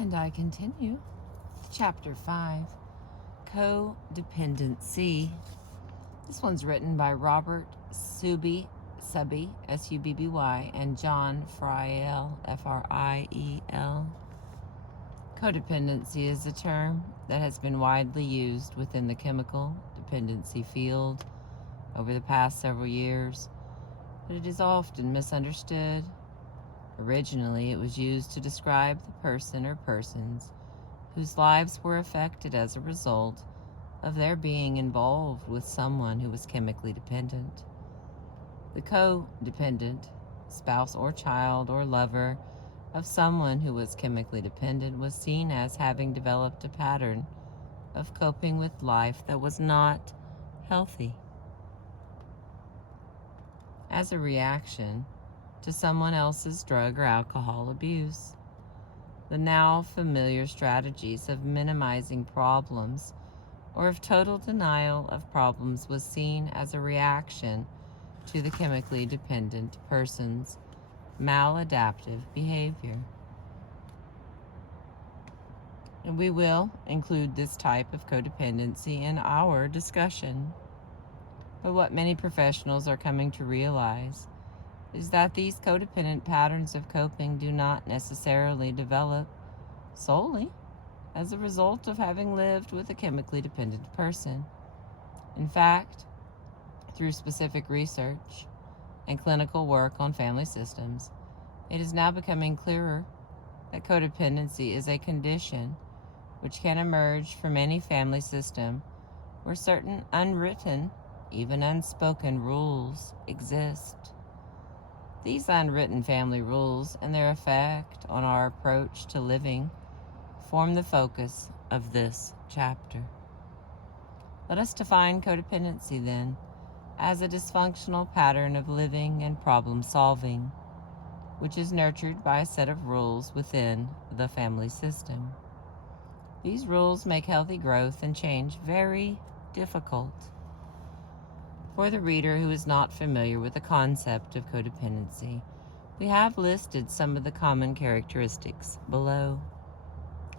And I continue with Chapter 5, Co-Dependency. This one's written by Robert Subby, S-U-B-B-Y, and John Friel, F-R-I-E-L. Codependency is a term that has been widely used within the chemical dependency field over the past several years, but it is often misunderstood. Originally, it was used to describe the person or persons whose lives were affected as a result of their being involved with someone who was chemically dependent. The co-dependent, spouse or child or lover of someone who was chemically dependent, was seen as having developed a pattern of coping with life that was not healthy. As a reaction to someone else's drug or alcohol abuse, the now familiar strategies of minimizing problems or of total denial of problems was seen as a reaction to the chemically dependent person's maladaptive behavior. And we will include this type of codependency in our discussion. But what many professionals are coming to realize is that these codependent patterns of coping do not necessarily develop solely as a result of having lived with a chemically dependent person. In fact, through specific research and clinical work on family systems, it is now becoming clearer that codependency is a condition which can emerge from any family system where certain unwritten, even unspoken rules exist. These unwritten family rules and their effect on our approach to living form the focus of this chapter. Let us define codependency, then, as a dysfunctional pattern of living and problem solving, which is nurtured by a set of rules within the family system. These rules make healthy growth and change very difficult. For the reader who is not familiar with the concept of codependency, we have listed some of the common characteristics below.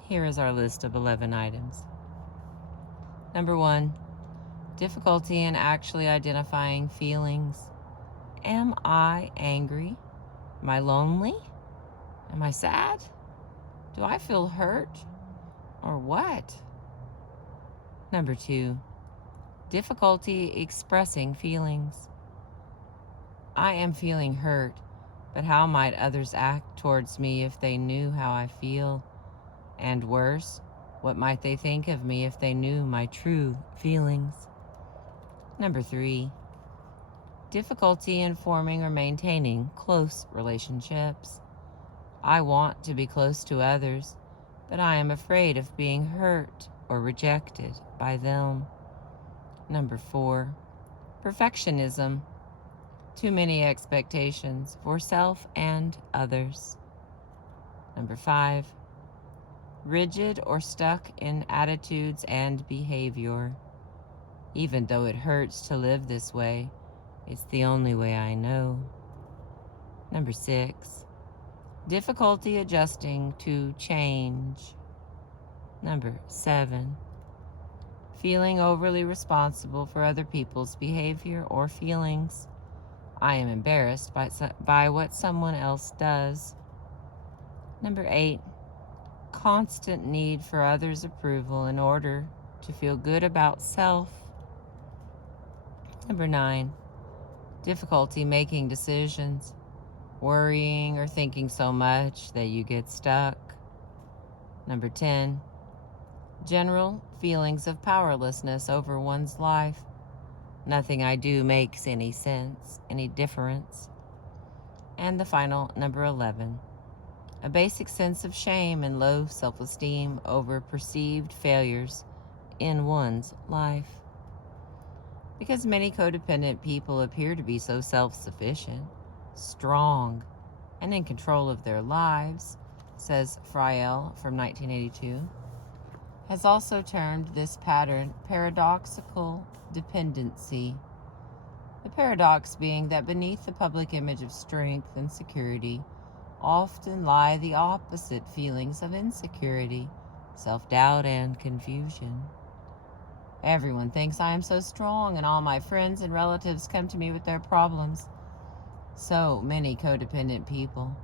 Here is our list of 11 items. Number 1, difficulty in actually identifying feelings. Am I angry? Am I lonely? Am I sad? Do I feel hurt? Or what? Number 2, difficulty expressing feelings. I am feeling hurt, but how might others act towards me if they knew how I feel? And worse, what might they think of me if they knew my true feelings? Number 3, difficulty in forming or maintaining close relationships. I want to be close to others, but I am afraid of being hurt or rejected by them. Number 4, perfectionism. Too many expectations for self and others. Number 5, rigid or stuck in attitudes and behavior. Even though it hurts to live this way, it's the only way I know. Number 6, difficulty adjusting to change. Number 7, feeling overly responsible for other people's behavior or feelings. I am embarrassed by what someone else does. Number 8, constant need for others' approval in order to feel good about self. Number 9, difficulty making decisions, worrying or thinking so much that you get stuck. Number 10, general feelings of powerlessness over one's life. Nothing I do makes any sense, any difference. And the final, number 11, a basic sense of shame and low self-esteem over perceived failures in one's life. Because many codependent people appear to be so self-sufficient, strong, and in control of their lives, says Friel from 1982, has also termed this pattern paradoxical dependency. The paradox being that beneath the public image of strength and security, often lie the opposite feelings of insecurity, self-doubt, and confusion. Everyone thinks I am so strong, and all my friends and relatives come to me with their problems. So many codependent people.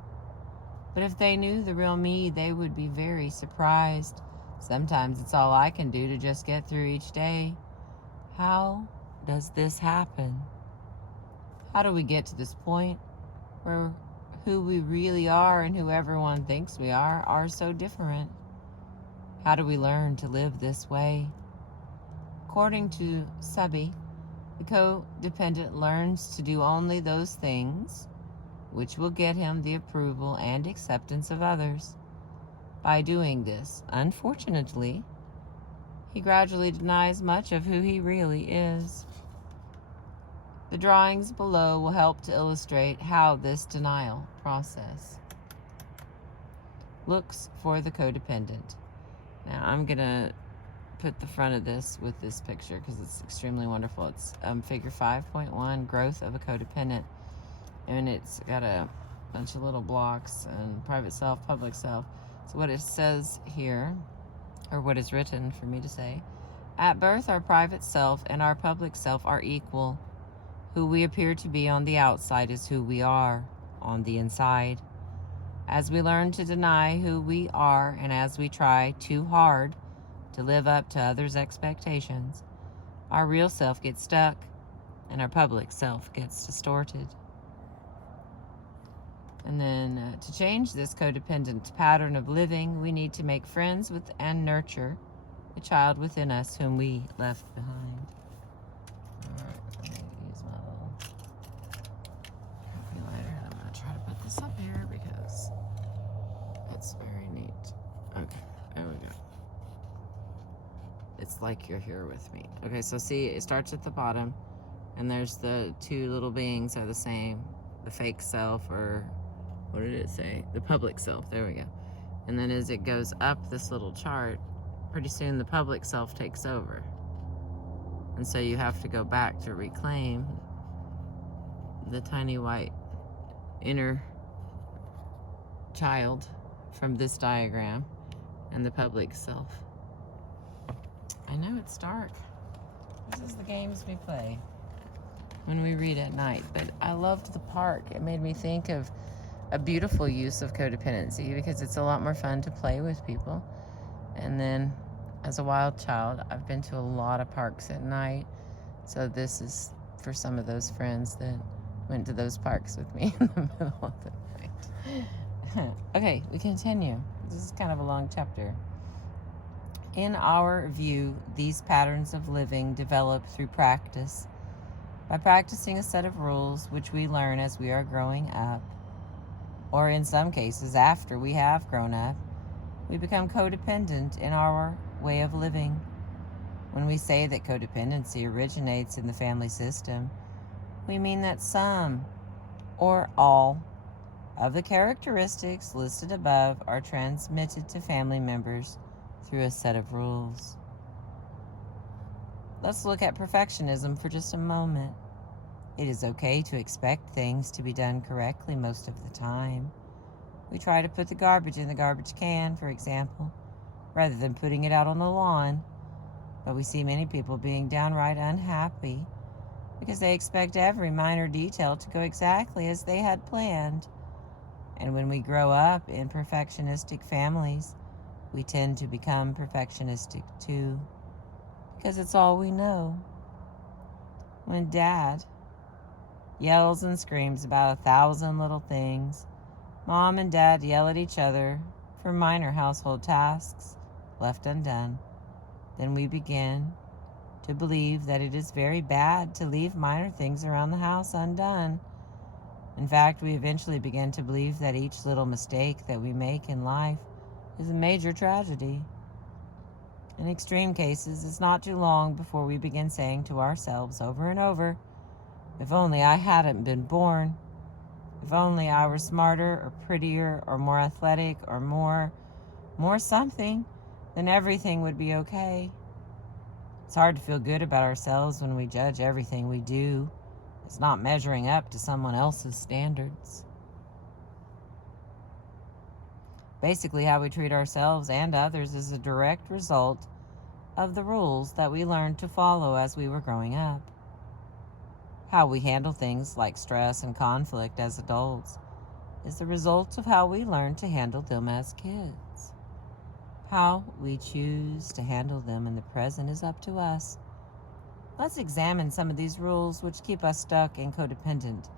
But if they knew the real me, they would be very surprised. Sometimes it's all I can do to just get through each day. How does this happen? How do we get to this point where who we really are and who everyone thinks we are so different? How do we learn to live this way? According to Subby, the codependent learns to do only those things which will get him the approval and acceptance of others. By doing this, unfortunately, he gradually denies much of who he really is. The drawings below will help to illustrate how this denial process looks for the codependent. Now, I'm going to put the front of this with this picture because it's extremely wonderful. It's figure 5.1, growth of a codependent. And it's got a bunch of little blocks and private self, public self. So what it says here, or what is written for me to say, at birth our private self and our public self are equal. Who we appear to be on the outside is who we are on the inside. As we learn to deny who we are, and as we try too hard to live up to others' expectations, our real self gets stuck and our public self gets distorted. And then to change this codependent pattern of living, we need to make friends with and nurture the child within us whom we left behind. All right, let me use my little calculator. I'm going to try to put this up here because it's very neat. Okay, there we go. It's like you're here with me. Okay, so see, it starts at the bottom, and there's the two little beings are the same. The fake self, or what did it say? The public self, there we go. And then as it goes up this little chart, pretty soon the public self takes over. And so you have to go back to reclaim the tiny white inner child from this diagram and the public self. I know it's dark. This is the games we play when we read at night, but I loved the park. It made me think of a beautiful use of codependency because it's a lot more fun to play with people. And then as a wild child, I've been to a lot of parks at night, so this is for some of those friends that went to those parks with me in the middle of the night. Okay, we continue. This is kind of a long chapter. In our view, these patterns of living develop through practice. By practicing a set of rules which we learn as we are growing up, or in some cases after we have grown up, we become codependent in our way of living. When we say that codependency originates in the family system, we mean that some or all of the characteristics listed above are transmitted to family members through a set of rules. Let's look at perfectionism for just a moment. It is okay to expect things to be done correctly most of the time. We try to put the garbage in the garbage can, for example, rather than putting it out on the lawn. But we see many people being downright unhappy because they expect every minor detail to go exactly as they had planned. And when we grow up in perfectionistic families, we tend to become perfectionistic too, because it's all we know. When Dad yells and screams about 1,000 little things, Mom and Dad yell at each other for minor household tasks left undone, then we begin to believe that it is very bad to leave minor things around the house undone. In fact, we eventually begin to believe that each little mistake that we make in life is a major tragedy. In extreme cases, it's not too long before we begin saying to ourselves over and over, if only I hadn't been born, if only I were smarter or prettier or more athletic or more something, then everything would be okay. It's hard to feel good about ourselves when we judge everything we do as not measuring up to someone else's standards. Basically, how we treat ourselves and others is a direct result of the rules that we learned to follow as we were growing up. How we handle things like stress and conflict as adults is the result of how we learned to handle them as kids. How we choose to handle them in the present is up to us. Let's examine some of these rules which keep us stuck in codependent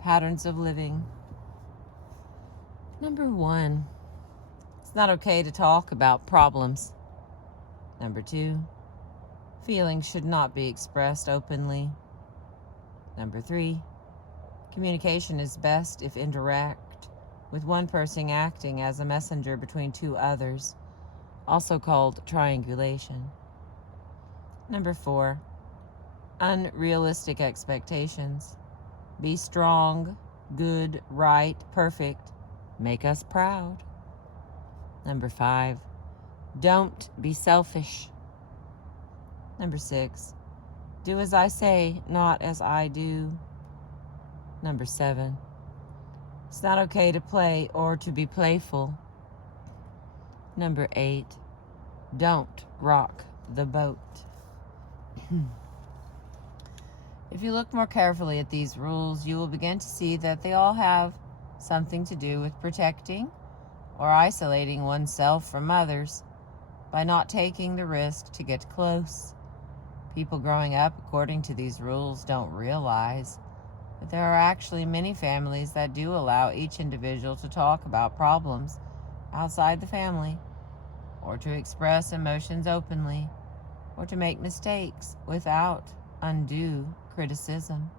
patterns of living. Number 1, it's not okay to talk about problems. Number 2, feelings should not be expressed openly. Number 3, communication is best if indirect, with one person acting as a messenger between two others, also called triangulation. Number 4, unrealistic expectations. Be strong, good, right, perfect. Make us proud. Number 5, don't be selfish. Number 6, do as I say, not as I do. Number 7, it's not okay to play or to be playful. Number 8, don't rock the boat. If you look more carefully at these rules, you will begin to see that they all have something to do with protecting or isolating oneself from others by not taking the risk to get close. People growing up according to these rules don't realize that there are actually many families that do allow each individual to talk about problems outside the family, or to express emotions openly, or to make mistakes without undue criticism.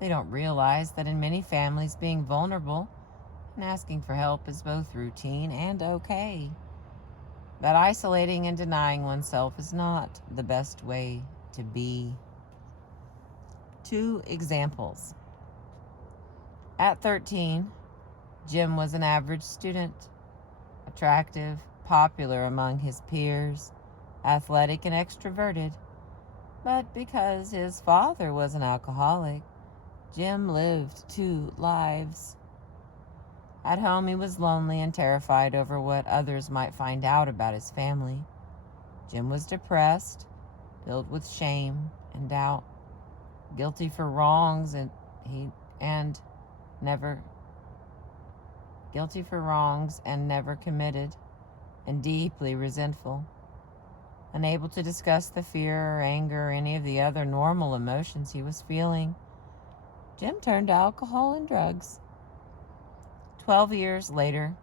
They don't realize that in many families, being vulnerable and asking for help is both routine and okay. That isolating and denying oneself is not the best way to be. 2 examples. At 13, Jim was an average student, attractive, popular among his peers, athletic and extroverted. But because his father was an alcoholic, Jim lived 2 lives. At home, he was lonely and terrified over what others might find out about his family. Jim was depressed, filled with shame and doubt, guilty for wrongs and never committed, and deeply resentful. Unable to discuss the fear or anger or any of the other normal emotions he was feeling, Jim turned to alcohol and drugs. 12 years later,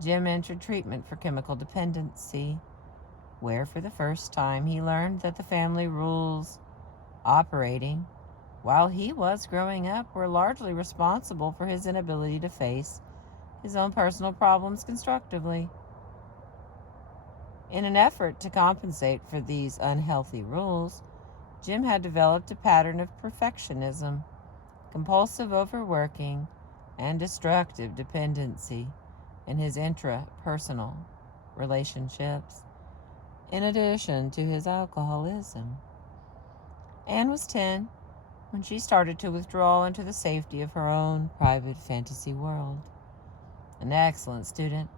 Jim entered treatment for chemical dependency, where for the first time he learned that the family rules operating while he was growing up were largely responsible for his inability to face his own personal problems constructively. In an effort to compensate for these unhealthy rules, Jim had developed a pattern of perfectionism, compulsive overworking, and destructive dependency in his intrapersonal relationships, in addition to his alcoholism. Anne was 10 when she started to withdraw into the safety of her own private fantasy world. An excellent student,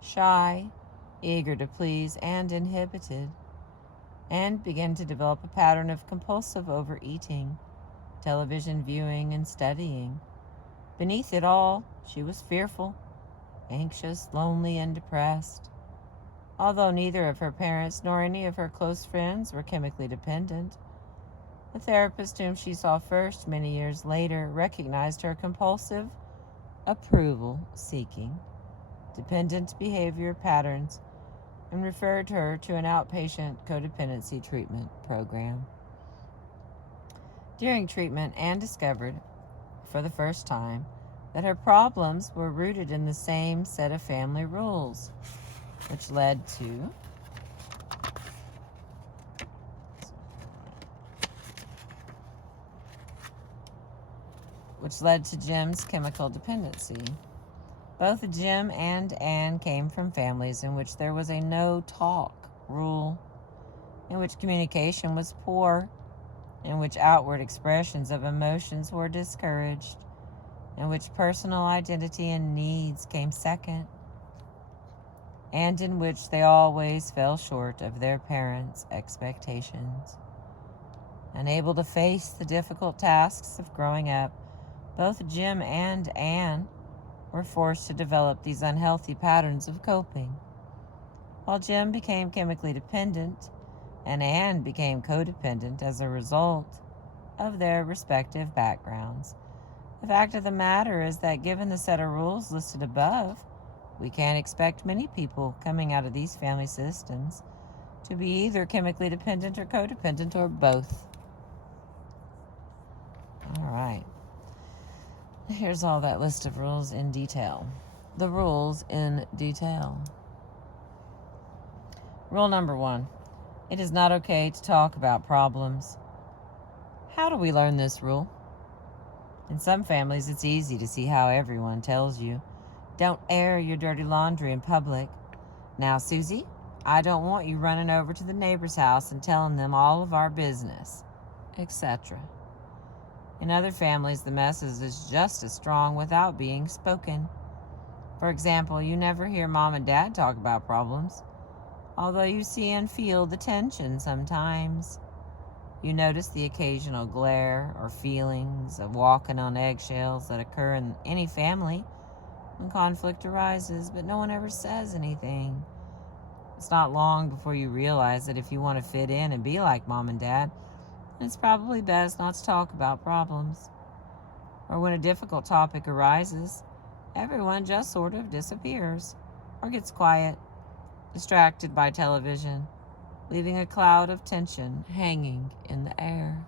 shy, eager to please, and inhibited, Anne began to develop a pattern of compulsive overeating, television viewing, and studying. Beneath it all, she was fearful, anxious, lonely, and depressed. Although neither of her parents nor any of her close friends were chemically dependent, the therapist whom she saw first many years later recognized her compulsive, approval-seeking, dependent behavior patterns and referred her to an outpatient codependency treatment program. During treatment, Anne discovered, for the first time, that her problems were rooted in the same set of family rules, which led to Jim's chemical dependency. Both Jim and Anne came from families in which there was a no-talk rule, in which communication was poor, in which outward expressions of emotions were discouraged, in which personal identity and needs came second. and in which they always fell short of their parents' expectations. Unable to face the difficult tasks of growing up, both Jim and Anne were forced to develop these unhealthy patterns of coping. While Jim became chemically dependent and Anne became codependent as a result of their respective backgrounds, the fact of the matter is that given the set of rules listed above, we can't expect many people coming out of these family systems to be either chemically dependent or codependent or both. All right. Here's all that list of rules in detail. The rules in detail. Rule number 1. It is not okay to talk about problems. How do we learn this rule? In some families, it's easy to see how everyone tells you, don't air your dirty laundry in public. Now, Susie, I don't want you running over to the neighbor's house and telling them all of our business, etc. In other families, the message is just as strong without being spoken. For example, you never hear mom and dad talk about problems, although you see and feel the tension sometimes. You notice the occasional glare or feelings of walking on eggshells that occur in any family when conflict arises, but no one ever says anything. It's not long before you realize that if you want to fit in and be like mom and dad, it's probably best not to talk about problems. Or when a difficult topic arises, everyone just sort of disappears or gets quiet, distracted by television, leaving a cloud of tension hanging in the air.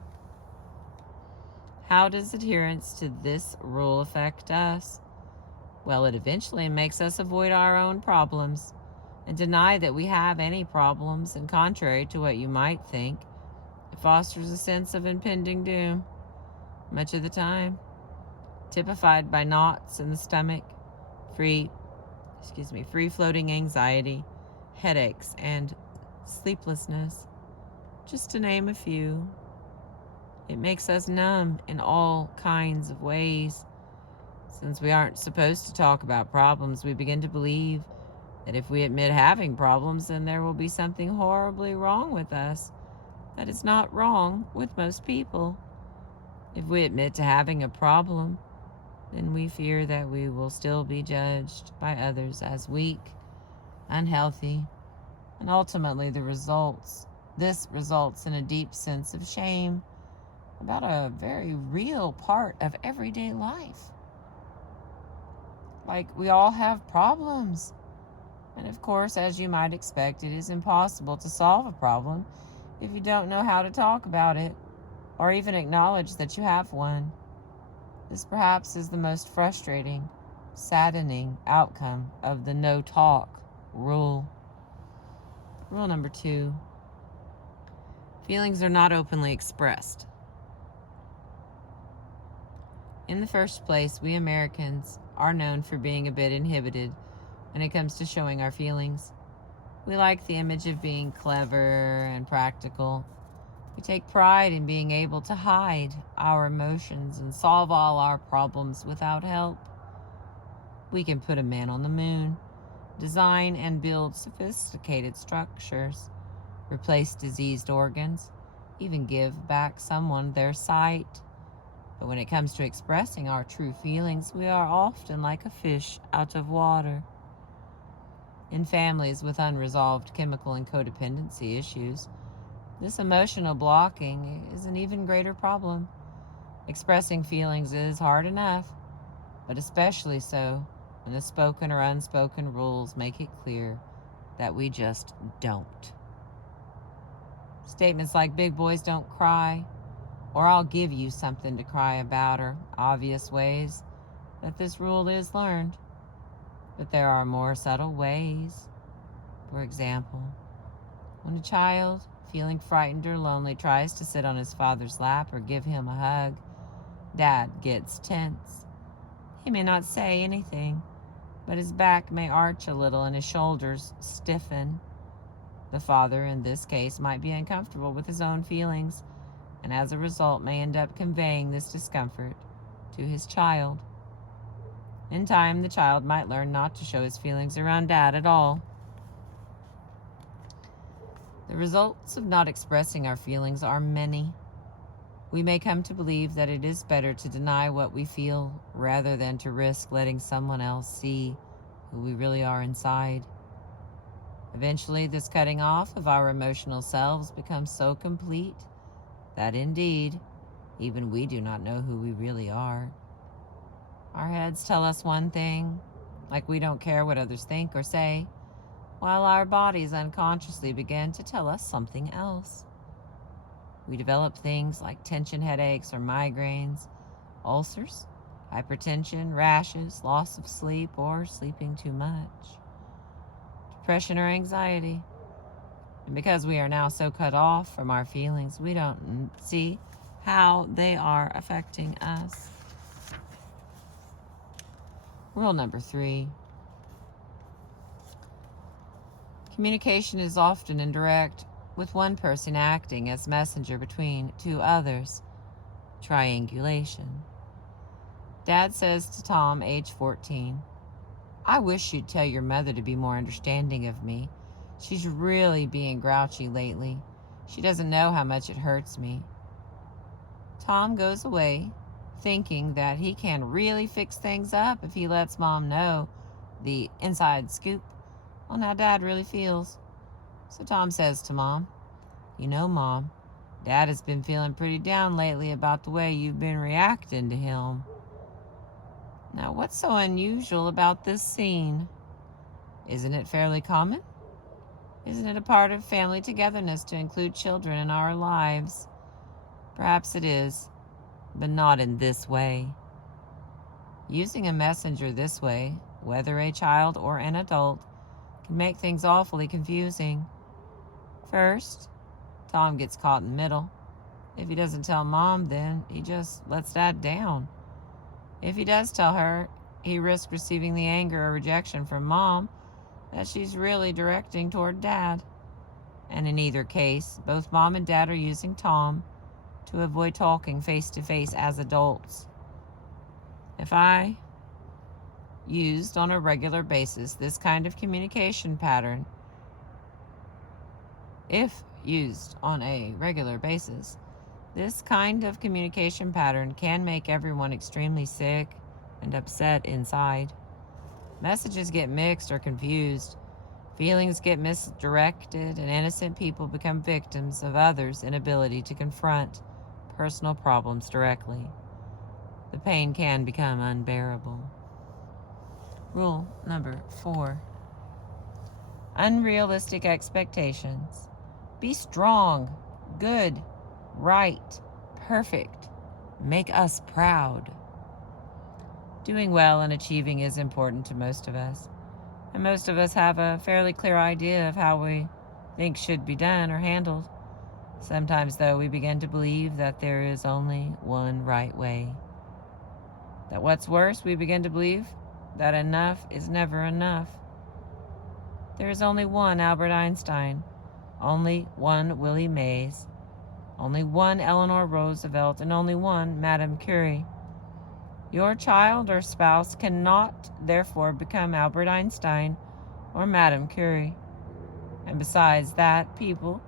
How does adherence to this rule affect us? Well, it eventually makes us avoid our own problems and deny that we have any problems, and contrary to what you might think, it fosters a sense of impending doom, much of the time, typified by knots in the stomach, free-floating anxiety, headaches, and sleeplessness, just to name a few. It makes us numb in all kinds of ways. Since we aren't supposed to talk about problems, we begin to believe that if we admit having problems, then there will be something horribly wrong with us that is not wrong with most people. If we admit to having a problem, then we fear that we will still be judged by others as weak, unhealthy, and ultimately this results in a deep sense of shame about a very real part of everyday life. Like, we all have problems. And of course, as you might expect, it is impossible to solve a problem if you don't know how to talk about it or even acknowledge that you have one. This perhaps is the most frustrating, saddening outcome of the no talk rule. Rule number 2. Feelings are not openly expressed. In the first place, we Americans are known for being a bit inhibited when it comes to showing our feelings. We like the image of being clever and practical. We take pride in being able to hide our emotions and solve all our problems without help. We can put a man on the moon, design and build sophisticated structures, replace diseased organs, even give back someone their sight. But when it comes to expressing our true feelings, we are often like a fish out of water. In families with unresolved chemical and codependency issues, this emotional blocking is an even greater problem. Expressing feelings is hard enough, but especially so when the spoken or unspoken rules make it clear that we just don't. Statements like "big boys don't cry," or "I'll give you something to cry about," are obvious ways that this rule is learned. But there are more subtle ways. For example, when a child, feeling frightened or lonely, tries to sit on his father's lap or give him a hug, Dad gets tense. He may not say anything, but his back may arch a little and his shoulders stiffen. The father, in this case, might be uncomfortable with his own feelings, and as a result may end up conveying this discomfort to his child. In time, the child might learn not to show his feelings around Dad at all. The results of not expressing our feelings are many. We may come to believe that it is better to deny what we feel rather than to risk letting someone else see who we really are inside. Eventually, this cutting off of our emotional selves becomes so complete that indeed, even we do not know who we really are. Our heads tell us one thing, like we don't care what others think or say, while our bodies unconsciously begin to tell us something else. We develop things like tension headaches or migraines, ulcers, hypertension, rashes, loss of sleep, or sleeping too much, depression or anxiety. And because we are now so cut off from our feelings, we don't see how they are affecting us. Rule number 3. Communication is often indirect, with one person acting as messenger between two others. Triangulation. Dad says to Tom, age 14, "I wish you'd tell your mother to be more understanding of me. She's really being grouchy lately. She doesn't know how much it hurts me." Tom goes away, thinking that he can really fix things up if he lets Mom know the inside scoop on how Dad really feels. So Tom says to Mom, "You know, Mom, Dad has been feeling pretty down lately about the way you've been reacting to him." Now, what's so unusual about this scene? Isn't it fairly common? Isn't it a part of family togetherness to include children in our lives? Perhaps it is, but not in this way. Using a messenger this way, whether a child or an adult, can make things awfully confusing. First, Tom gets caught in the middle. If he doesn't tell Mom, then he just lets Dad down. If he does tell her, he risks receiving the anger or rejection from Mom that she's really directing toward Dad. And in either case, both Mom and Dad are using Tom to avoid talking face to face as adults. If used on a regular basis, this kind of communication pattern, can make everyone extremely sick and upset inside. Messages get mixed or confused. Feelings get misdirected, and innocent people become victims of others' inability to confront personal problems directly. The pain can become unbearable. Rule number 4. Unrealistic expectations. Be strong, good, right, perfect. Make us proud. Doing well and achieving is important to most of us, and most of us have a fairly clear idea of how we think should be done or handled. Sometimes, though, we begin to believe that there is only one right way. That what's worse, we begin to believe that enough is never enough. There is only one Albert Einstein, only one Willie Mays, only one Eleanor Roosevelt, and only one Madame Curie. Your child or spouse cannot, therefore, become Albert Einstein or Madame Curie. And besides that, people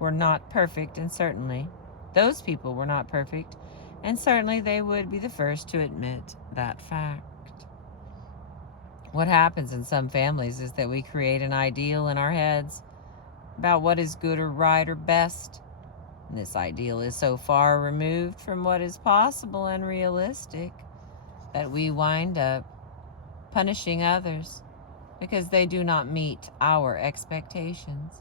were not perfect, and certainly those people were not perfect, and certainly they would be the first to admit that fact. What happens in some families is that we create an ideal in our heads about what is good or right or best. And this ideal is so far removed from what is possible and realistic that we wind up punishing others because they do not meet our expectations.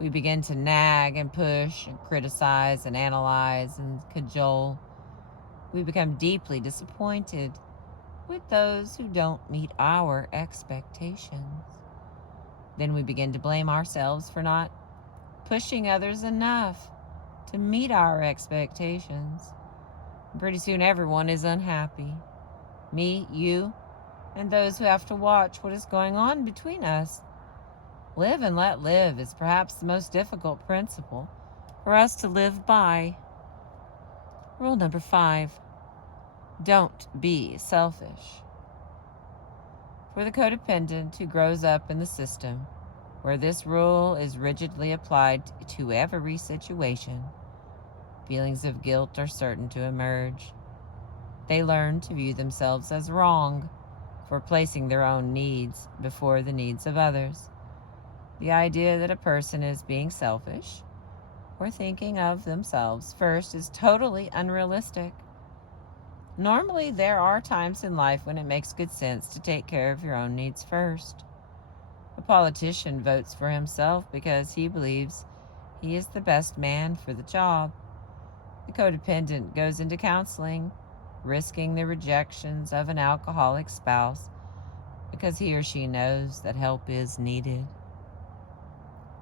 We begin to nag and push and criticize and analyze and cajole. We become deeply disappointed with those who don't meet our expectations. Then we begin to blame ourselves for not pushing others enough to meet our expectations. And pretty soon everyone is unhappy. Me, you, and those who have to watch what is going on between us. Live and let live is perhaps the most difficult principle for us to live by. Rule number 5. Don't be selfish. For the codependent who grows up in the system, Where this rule is rigidly applied to every situation, feelings of guilt are certain to emerge. They learn to view themselves as wrong for placing their own needs before the needs of others. The idea that a person is being selfish or thinking of themselves first is totally unrealistic. Normally, there are times in life when it makes good sense to take care of your own needs first. A politician votes for himself because he believes he is the best man for the job. The codependent goes into counseling, risking the rejections of an alcoholic spouse because he or she knows that help is needed.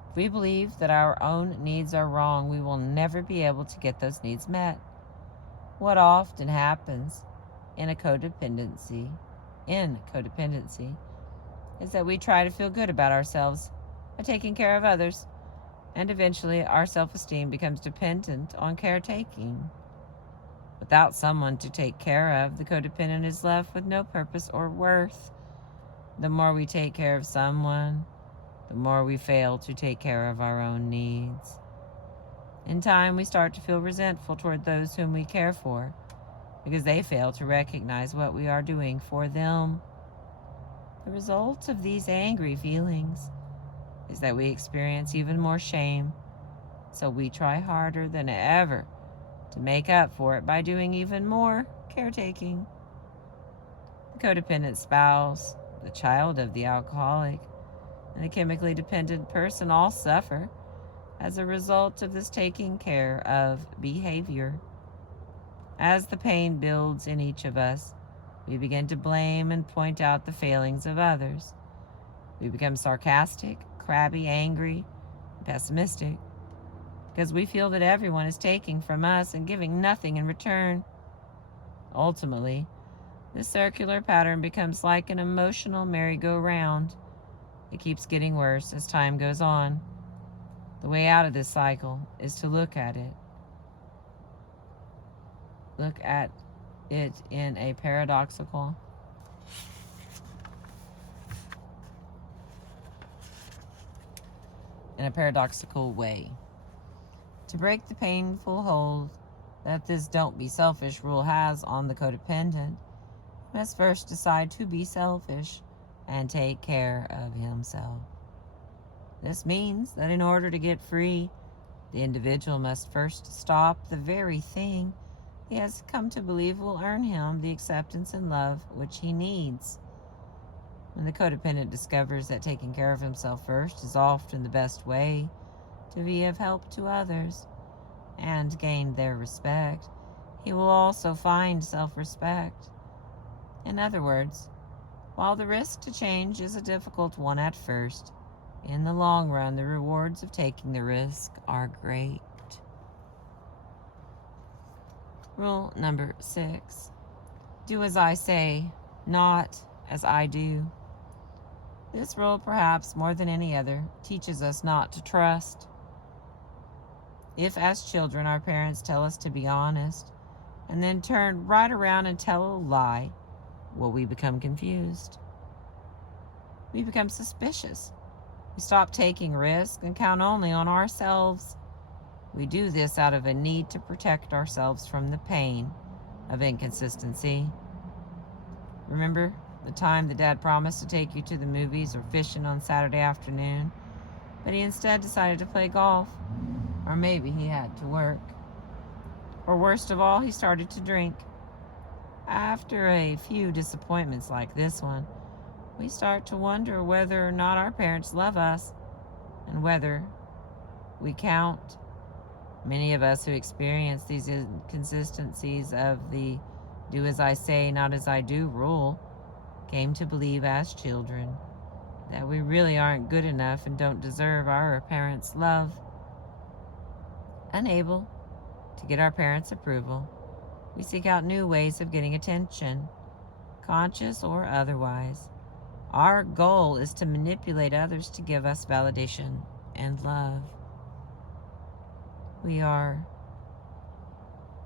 If we believe that our own needs are wrong, we will never be able to get those needs met. What often happens in codependency is that we try to feel good about ourselves by taking care of others, and eventually our self-esteem becomes dependent on caretaking. Without someone to take care of, the codependent is left with no purpose or worth. The more we take care of someone, the more we fail to take care of our own needs. In time, we start to feel resentful toward those whom we care for because they fail to recognize what we are doing for them. The result of these angry feelings is that we experience even more shame, so we try harder than ever to make up for it by doing even more caretaking. The codependent spouse, the child of the alcoholic, and the chemically dependent person all suffer as a result of this taking care of behavior. As the pain builds in each of us, we begin to blame and point out the failings of others. We become sarcastic, crabby, angry, pessimistic, because we feel that everyone is taking from us and giving nothing in return. Ultimately, this circular pattern becomes like an emotional merry-go-round. It keeps getting worse as time goes on. The way out of this cycle is to look at it in a paradoxical way. To break the painful hold that this "don't be selfish" rule has on the codependent, he must first decide to be selfish and take care of himself. This means that in order to get free, the individual must first stop the very thing he has come to believe will earn him the acceptance and love which he needs. When the codependent discovers that taking care of himself first is often the best way to be of help to others and gain their respect, he will also find self-respect. In other words, while the risk to change is a difficult one at first, in the long run, the rewards of taking the risk are great. Rule number 6. Do as I say, not as I do. This rule, perhaps more than any other, teaches us not to trust. If, as children, our parents tell us to be honest, and then turn right around and tell a lie, well, we become confused. We become suspicious. We stop taking risks and count only on ourselves. We do this out of a need to protect ourselves from the pain of inconsistency. Remember the time that Dad promised to take you to the movies or fishing on Saturday afternoon, but he instead decided to play golf? Or maybe he had to work. Or worst of all, he started to drink. After a few disappointments like this one, we start to wonder whether or not our parents love us and whether we count. Many of us who experience these inconsistencies of the "do as I say, not as I do" rule came to believe as children that we really aren't good enough and don't deserve our parents' love. Unable to get our parents' approval, we seek out new ways of getting attention, conscious or otherwise. Our goal is to manipulate others to give us validation and love.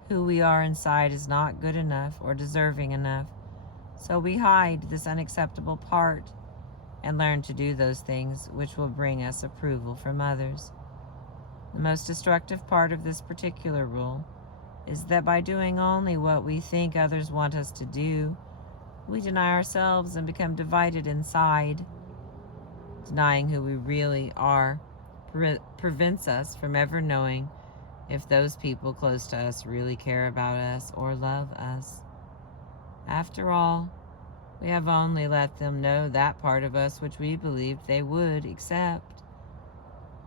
Who we are inside is not good enough or deserving enough, so we hide this unacceptable part and learn to do those things which will bring us approval from others. The most destructive part of this particular rule is that by doing only what we think others want us to do, we deny ourselves and become divided inside. Denying who we really are prevents us from ever knowing if those people close to us really care about us or love us. After all, we have only let them know that part of us which we believed they would accept.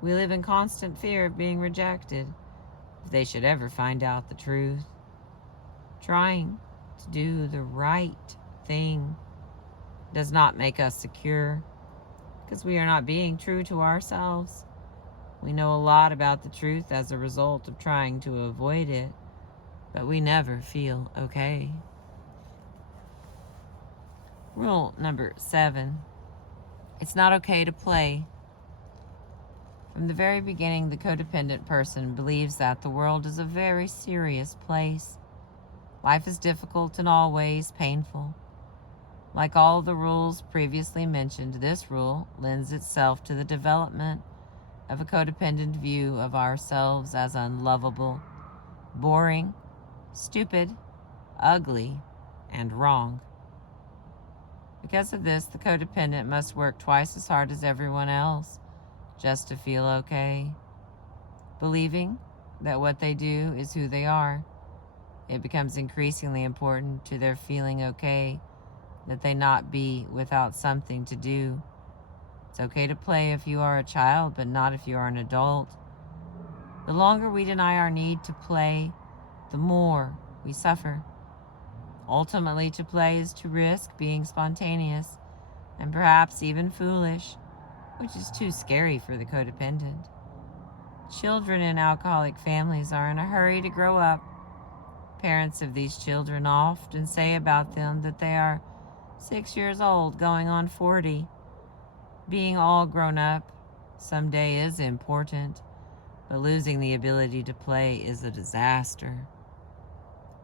We live in constant fear of being rejected if they should ever find out the truth. Trying to do the right thing does not make us secure, because we are not being true to ourselves. We know a lot about the truth as a result of trying to avoid it, but we never feel okay. Rule number 7. It's not okay to play. From the very beginning, the codependent person believes that the world is a very serious place. Life is difficult and always painful. Like all the rules previously mentioned, this rule lends itself to the development of a codependent view of ourselves as unlovable, boring, stupid, ugly, and wrong. Because of this, the codependent must work twice as hard as everyone else just to feel okay. Believing that what they do is who they are, it becomes increasingly important to their feeling okay that they not be without something to do. It's okay to play if you are a child, but not if you are an adult. The longer we deny our need to play, the more we suffer. Ultimately, to play is to risk being spontaneous and perhaps even foolish, which is too scary for the codependent. Children in alcoholic families are in a hurry to grow up. Parents of these children often say about them that they are 6 years old going on 40. Being all grown up someday is important, but losing the ability to play is a disaster.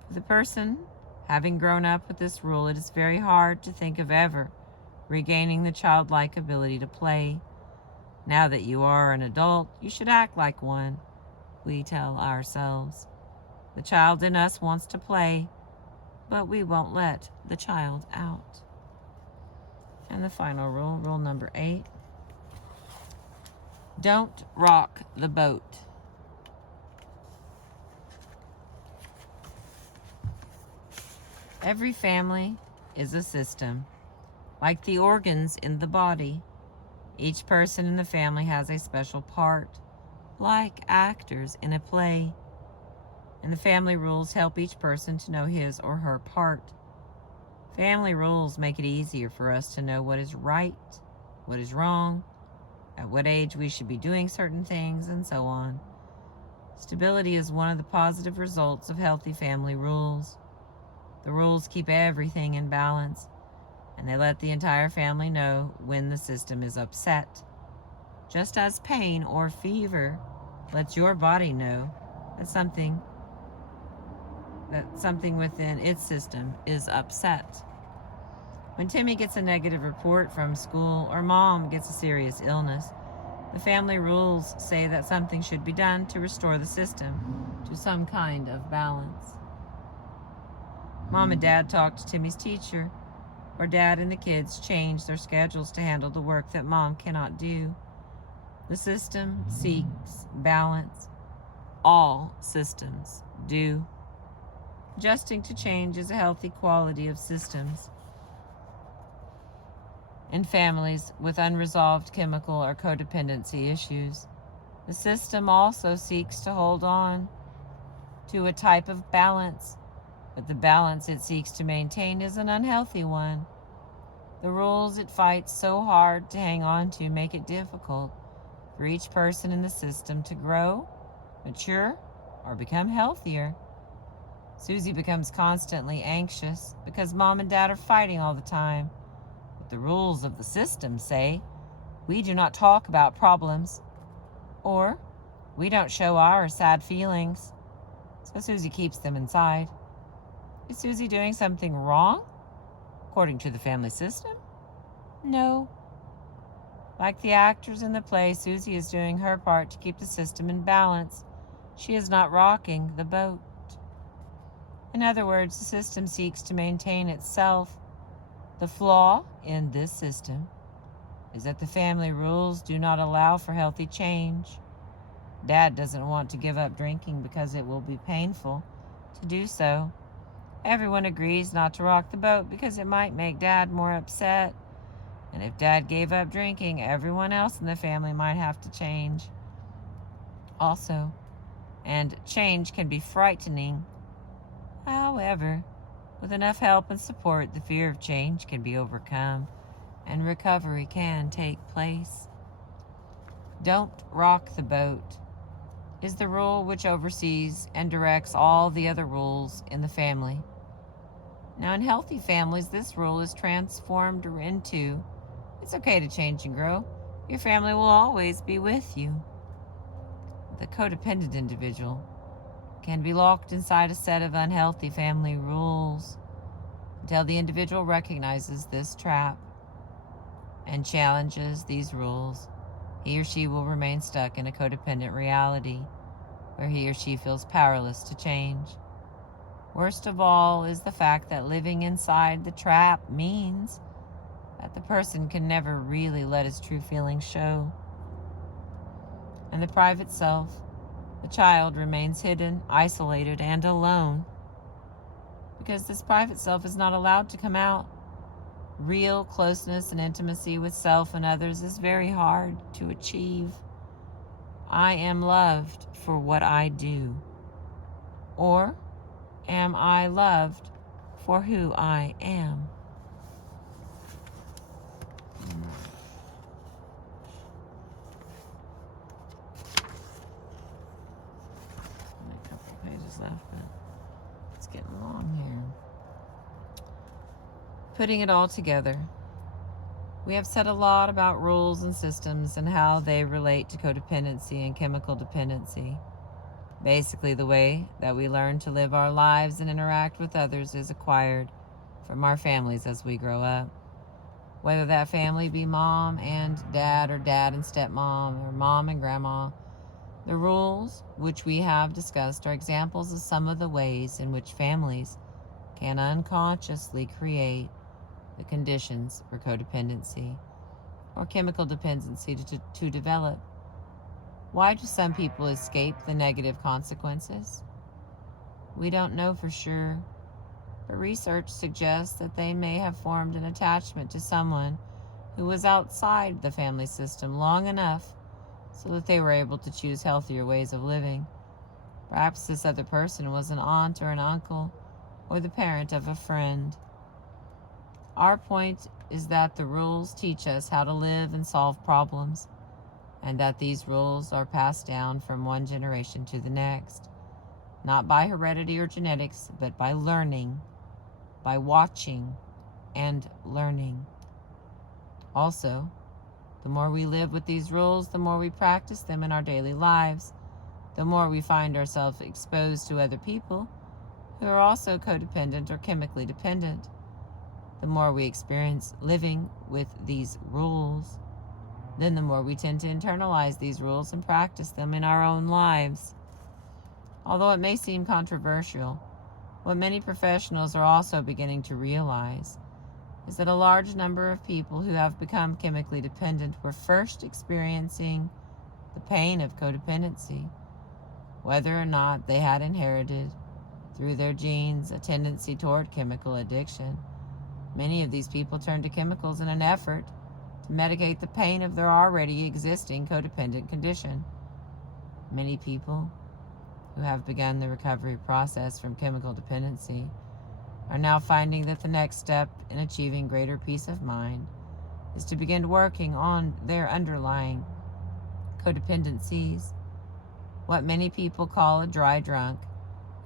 For the person having grown up with this rule, it is very hard to think of ever regaining the childlike ability to play. Now that you are an adult, you should act like one, we tell ourselves. The child in us wants to play, but we won't let the child out. And the final rule, rule number 8. Don't rock the boat. Every family is a system, like the organs in the body. Each person in the family has a special part, like actors in a play. And the family rules help each person to know his or her part. Family rules make it easier for us to know what is right, what is wrong, at what age we should be doing certain things, and so on. Stability is one of the positive results of healthy family rules. The rules keep everything in balance, and they let the entire family know when the system is upset. Just as pain or fever lets your body know that something within its system is upset. When Timmy gets a negative report from school or Mom gets a serious illness, the family rules say that something should be done to restore the system to some kind of balance. Mom and Dad talk to Timmy's teacher, or Dad and the kids change their schedules to handle the work that Mom cannot do. The system seeks balance. All systems do. Adjusting to change is a healthy quality of systems. In families with unresolved chemical or codependency issues, the system also seeks to hold on to a type of balance, but the balance it seeks to maintain is an unhealthy one. The rules it fights so hard to hang on to make it difficult for each person in the system to grow, mature, or become healthier. Susie becomes constantly anxious because Mom and Dad are fighting all the time. But the rules of the system say we do not talk about problems, or we don't show our sad feelings, so Susie keeps them inside. Is Susie doing something wrong, according to the family system? No. Like the actors in the play, Susie is doing her part to keep the system in balance. She is not rocking the boat. In other words, the system seeks to maintain itself. The flaw in this system is that the family rules do not allow for healthy change. Dad doesn't want to give up drinking because it will be painful to do so. Everyone agrees not to rock the boat because it might make Dad more upset. And if Dad gave up drinking, everyone else in the family might have to change also. And change can be frightening. However, with enough help and support, the fear of change can be overcome and recovery can take place. Don't rock the boat is the rule which oversees and directs all the other rules in the family. Now, in healthy families, this rule is transformed into, it's okay to change and grow. Your family will always be with you. The codependent individual can be locked inside a set of unhealthy family rules until the individual recognizes this trap and challenges these rules. He or she will remain stuck in a codependent reality where he or she feels powerless to change. Worst of all is the fact that living inside the trap means that the person can never really let his true feelings show. And the private self, the child, remains hidden, isolated, and alone because this private self is not allowed to come out. Real closeness and intimacy with self and others is very hard to achieve. I am loved for what I do. Or am I loved for who I am? A couple pages left, but it's getting long here. Putting it all together, we have said a lot about rules and systems and how they relate to codependency and chemical dependency. Basically, the way that we learn to live our lives and interact with others is acquired from our families as we grow up. Whether that family be mom and dad, or dad and stepmom, or mom and grandma, the rules which we have discussed are examples of some of the ways in which families can unconsciously create the conditions for codependency or chemical dependency to develop. Why do some people escape the negative consequences? We don't know for sure, but research suggests that they may have formed an attachment to someone who was outside the family system long enough so that they were able to choose healthier ways of living. Perhaps this other person was an aunt or an uncle or the parent of a friend. Our point is that the rules teach us how to live and solve problems, and that these rules are passed down from one generation to the next, not by heredity or genetics, but by learning, by watching and learning. Also, the more we live with these rules, the more we practice them in our daily lives, the more we find ourselves exposed to other people who are also codependent or chemically dependent. The more we experience living with these rules, then the more we tend to internalize these rules and practice them in our own lives. Although it may seem controversial, what many professionals are also beginning to realize is that a large number of people who have become chemically dependent were first experiencing the pain of codependency, whether or not they had inherited through their genes a tendency toward chemical addiction. Many of these people turn to chemicals in an effort to mitigate the pain of their already existing codependent condition. Many people who have begun the recovery process from chemical dependency are now finding that the next step in achieving greater peace of mind is to begin working on their underlying codependencies. What many people call a dry drunk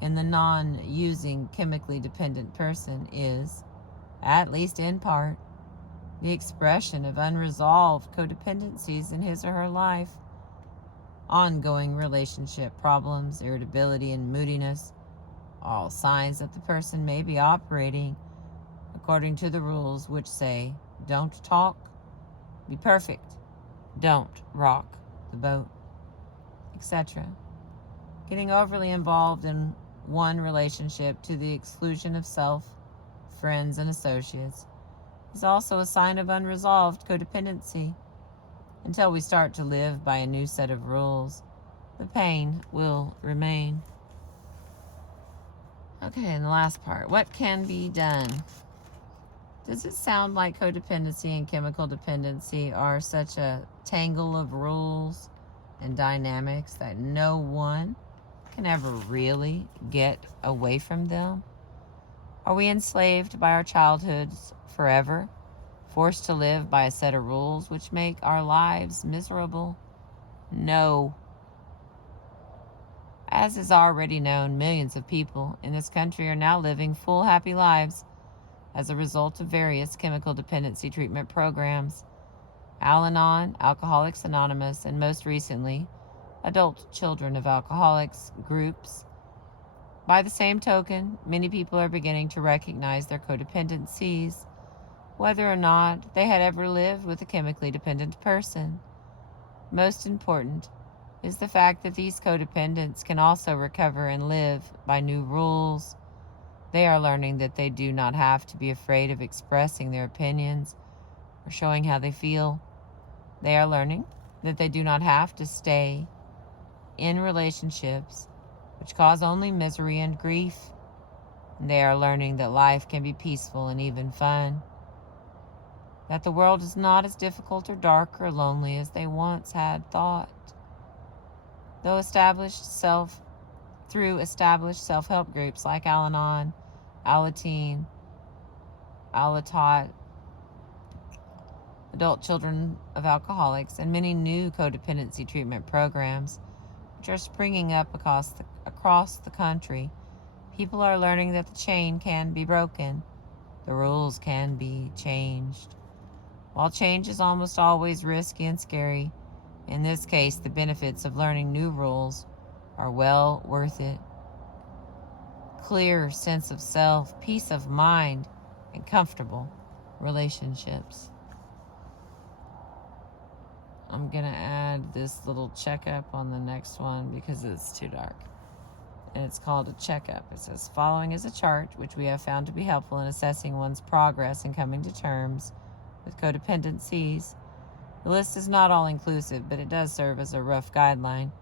in the non-using chemically dependent person is, at least in part, the expression of unresolved codependencies in his or her life. Ongoing relationship problems, irritability, and moodiness, all signs that the person may be operating according to the rules which say, don't talk, be perfect, don't rock the boat, etc. Getting overly involved in one relationship to the exclusion of self, friends, and associates is also a sign of unresolved codependency. Until we start to live by a new set of rules, the pain will remain. Okay, and the last part. What can be done? Does it sound like codependency and chemical dependency are such a tangle of rules and dynamics that no one can ever really get away from them? Are we enslaved by our childhoods forever, forced to live by a set of rules which make our lives miserable? No. As is already known, millions of people in this country are now living full, happy lives as a result of various chemical dependency treatment programs, Al-Anon, Alcoholics Anonymous, and most recently, Adult Children of Alcoholics groups. By the same token, many people are beginning to recognize their codependencies, whether or not they had ever lived with a chemically dependent person. Most important is the fact that these codependents can also recover and live by new rules. They are learning that they do not have to be afraid of expressing their opinions or showing how they feel. They are learning that they do not have to stay in relationships which cause only misery and grief. And they are learning that life can be peaceful and even fun. That the world is not as difficult or dark or lonely as they once had thought. Through established self-help groups like Al-Anon, Alateen, Alatot, Adult Children of Alcoholics, and many new codependency treatment programs which are springing up across the country, people are learning that the chain can be broken. The rules can be changed. While change is almost always risky and scary, in this case, the benefits of learning new rules are well worth it. Clear sense of self, peace of mind, and comfortable relationships. I'm going to add this little checkup on the next one because it's too dark. And it's called a checkup. It says, following is a chart which we have found to be helpful in assessing one's progress in coming to terms with codependencies. The list is not all-inclusive, but it does serve as a rough guideline.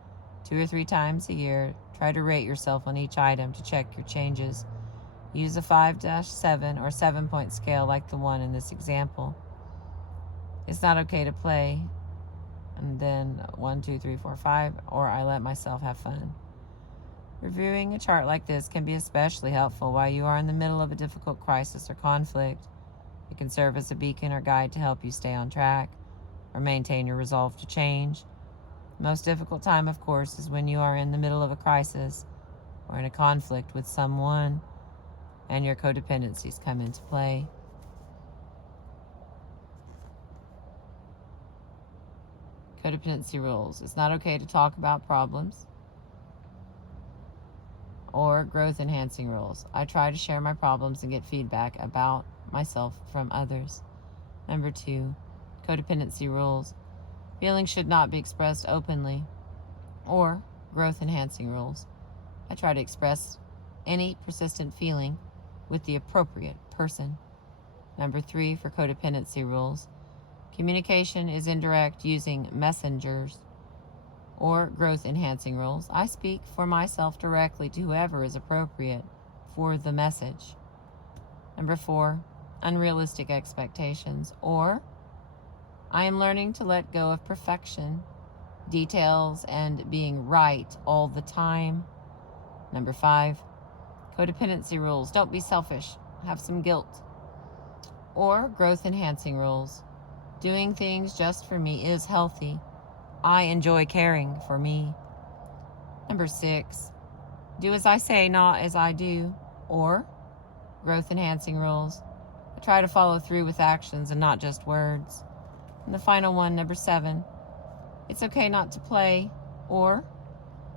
2 or 3 times a year, try to rate yourself on each item to check your changes. Use a 5-7 or 7-point scale like the one in this example. It's not okay to play, and then 1, 2, 3, 4, 5, or I let myself have fun. Reviewing a chart like this can be especially helpful while you are in the middle of a difficult crisis or conflict. It can serve as a beacon or guide to help you stay on track or maintain your resolve to change. The most difficult time, of course, is when you are in the middle of a crisis or in a conflict with someone and your codependencies come into play. Codependency rules. It's not okay to talk about problems. Or growth-enhancing rules. I try to share my problems and get feedback about myself from others. Number 2, codependency rules. Feelings should not be expressed openly. Or growth-enhancing rules. I try to express any persistent feeling with the appropriate person. Number 3, for codependency rules. Communication is indirect using messengers. Or growth-enhancing rules. I speak for myself directly to whoever is appropriate for the message. Number 4, unrealistic expectations. Or I am learning to let go of perfection, details, and being right all the time. Number 5, codependency rules. Don't be selfish. Have some guilt. Or growth-enhancing rules. Doing things just for me is healthy. I enjoy caring for me. Number 6, do as I say, not as I do. Or growth-enhancing rules. I try to follow through with actions and not just words. And the final one, number 7, it's okay not to play. Or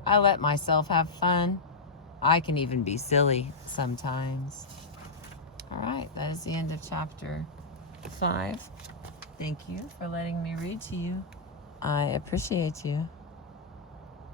I let myself have fun. I can even be silly sometimes. All right, that is the end of chapter 5. Thank you for letting me read to you. I appreciate you.